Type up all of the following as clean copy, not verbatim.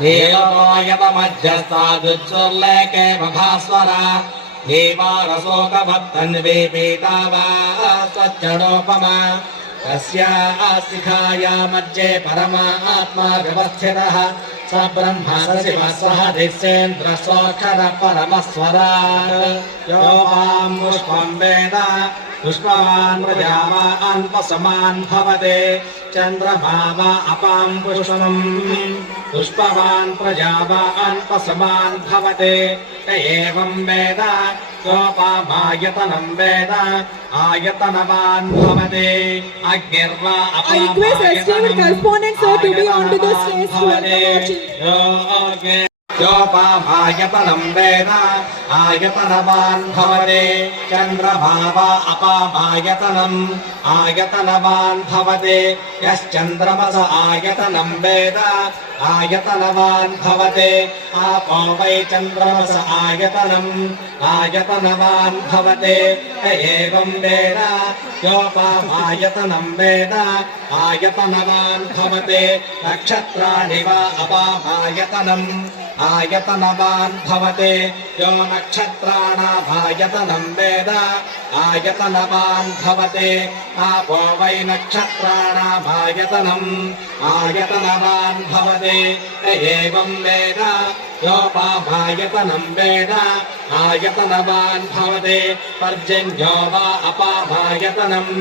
नीलोयतमध्यस्तादुज्ज्वल्लेके भास्वरा देवारशोकभक्तन्वे पीतावा स्वच्छडोपमा तस्या मध्ये परमात्मा व्यवस्थितः स ब्रह्म शिव सह दिस्येन्द्र सोऽक्षर परमस्वराट् यो वां पुष्पं वेद पुष्पवान् प्रजावान् पशमान् भवते चन्द्रमा वा अपां पुष्पम् पुष्पवान् प्रजावान् पशमान् भवते एवं वेद योपामायतनं वेद आयतनवान् भवते अग्निर्वा अपामायतनं भवते योपामायतनं वेद आयतनवान् भवते चन्द्रमा वा अपामायतनम् आयतनवान् भवते यश्चन्द्रमस आयतनं वेद आयतनवान् भवते आपो वै चन्द्रमस आयतनम् आयतनवान् भवते एवं वेद योपामायतनं वेद आयतनवान् भवते नक्षत्राणि वा अपामायतनम् आयतनवान् भवते यो नक्षत्राणामायतनं वेद आयतनवान् भवते आपो वै नक्षत्राणामायतनम् आयतनवान् भवते एवं वेद योपामायतनं वेद आयतनवान् भवते पर्जन्यो वा अपामायतनम्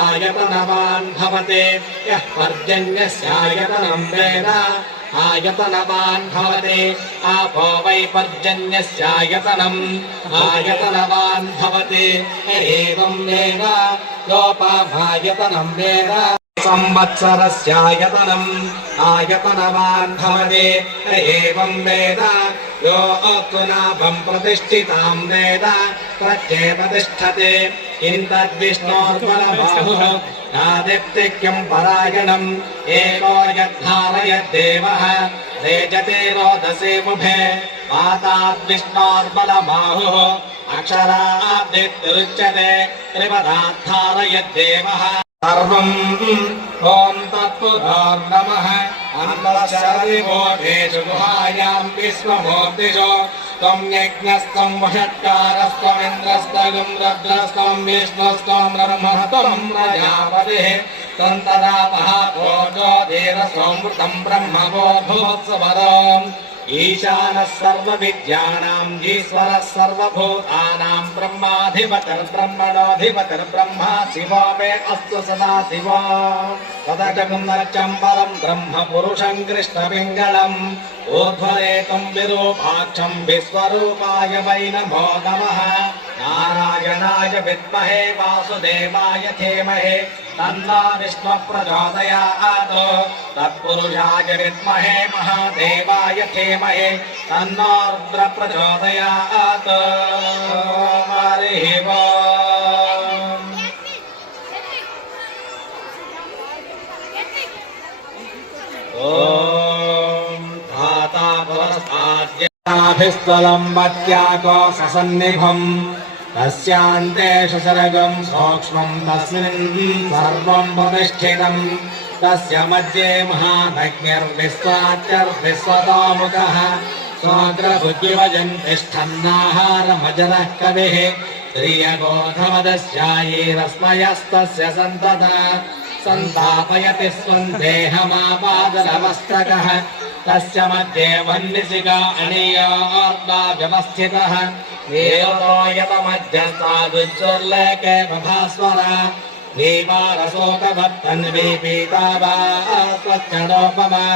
आयतनवान् भवते यः पर्जन्यस्यायतनं वेद आयतनवान् भवते आपो वै पर्जन्यस्यायतनम् आयतनवान् भवते एवं वेद योपामायतनं वेद संवत्सरस्यायतनम् आयतनवान् भवते एवं वेद यो अकुनाभं प्रतिष्ठितां वेद प्रत्येव तिष्ठते इन्दद्विष्णोर्बलबाहुः नादिप्तिक्यं परायणम् एको यद्धारयद्देवः रेजते रोदसे मुभे पाताद्विष्णोर्बलबाहुः अक्षराद्दित्युच्यते त्रिपदाद्धारयद्देवः सर्वं ॐ तत्पुरुषाय नमः अन्तःशरीरोधेषु गुहायां विश्वमूर्तिषु त्वं यज्ञस्त्वं वषट्कारस्त्वमिन्द्रस्त्वं रुद्रस्त्वं विष्णुस्त्वं ब्रह्मस्त्वं प्रजापतिः त्वं तदापः भोजो धीरस्त्वमृतं ब्रह्मवोद्भूत्सवरम् ईशानः सर्वविद्यानां ईश्वरः सर्वभूतानां ब्रह्माधिपतिर्ब्रह्मणोऽधिपतिर्ब्रह्मा शिवो मे अस्तु सदा शिवा तदजगुन्दर्चं परं ब्रह्म पुरुषं कृष्णपिङ्गलम् ऊर्ध्वरेतं विरूपाक्षं विश्वरूपाय वै नमो नमः नारायणाय विद्महे वासुदेवाय धीमहि तन्नो विष्णुः प्रचोदयात् तत्पुरुषाय विद्महे महादेवाय धीमहि तन्नो रुद्रः प्रचोदयात् हरिः ओम् धाता पुरस्ताद्यभिस्थलं वत्याको ससन्निभम् तस्यान्ते शशरगं सूक्ष्मं तस्मिन् सर्वं प्रतिष्ठितं तस्य मध्ये महानग्निर्विश्वाच्यर्विश्वतोमुखः स्वाग्रभुज्यवजन् तिष्ठन्नाहारमजरः कविः प्रियगोधमदस्यायैरस्मयस्तस्य सन्तता सन्तापयति स्वं देहमापादनमस्तकः तस्य मध्ये वह्निशिखा अणीयोर्वा व्यवस्थितः नीलोयतमध्यस्तादुज्ज्वल्लेके भास्वरा देवारशोकभक्तन्वे पीतावा स्वच्छडोपमा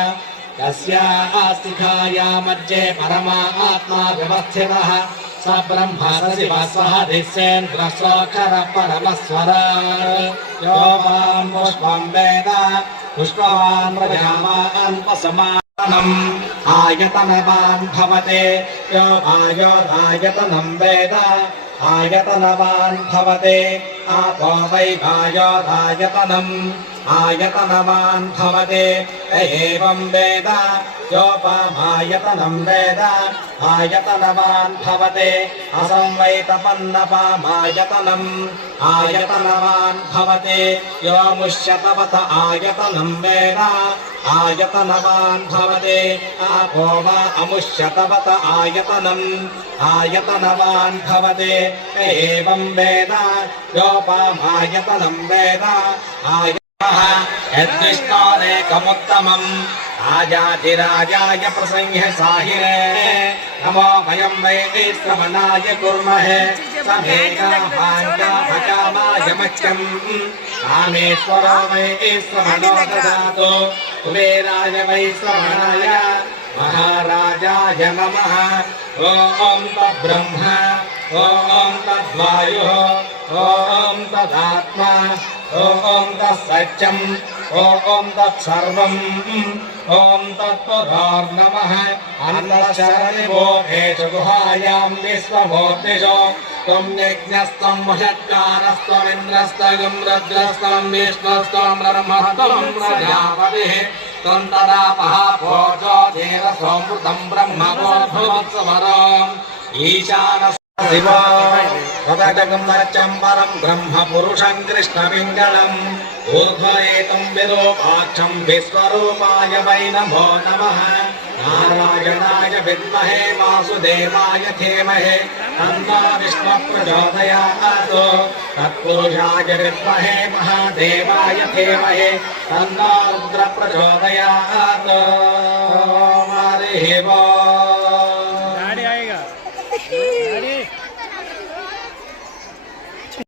तस्या मध्ये परमात्मा व्यवस्थितः स ब्रह्म शिव सह दिस्येन्द्र सोऽक्षर परमस्वराट् यो वां पुष्पं वेद पुष्पवान् प्रजावान् पशमान् आयतनवान् भवते यो आयोधायतनं वेद आयतनवान् भवते आपो वै वायोरायतनम् आयतनवान् भवते एवं वेद योपमायतनं वेद आयतनवान् भवते असंवैतपन्नपामायतनम् आयतनवान् भवते यो मुष्यतवत आयतनं वेद आयतनवान् भवते आपो वा अमुष्यतवत आयतनम् आयतनवान् भवते एवं वेद योपमायतनं वेद यद्विष्णोरेकमुत्तमम् आजातिराजाय प्रसंह्य साहिरे नमो वयं वै श्रवणाय कुर्महे समेकामाय मच्यम् कामेश्वरो वै श्रवणो ददातु कुबेराय वै श्रवणाय महाराजाय नमः ॐ तद्ब्रह्म ॐ तद्वायुः ॐ तदात्मा ॐ तत्सत्यम् ॐ तत्सर्वम् ॐ तत्पुरोर्नमः अन्तश्चरनिमोहेषु गुहायां विश्वमूर्तिषु त्वं यज्ञस्त्वं वषट्कारस्त्वमिन्द्रस्त्वं रुद्रस्त्वं विष्णुस्त्वं ब्रह्मस्त्वं प्रजापतिः त्वं तदापः भोजो देवसोऽमृतं ब्रह्मभूत्समरम् ईशानः शिवो स्वदजगं नरचं परं ब्रह्म पुरुषं कृष्णपिङ्गलम् ऊर्ध्वरेतं विरूपाक्षं विश्वरूपाय वै नमो नमः नारायणाय विद्महे वासुदेवाय धीमहि तन्नो विष्णुः प्रचोदयात् तत्पुरुषाय विद्महे महादेवाय धीमहि तन्नो रुद्रः प्रचोदयात्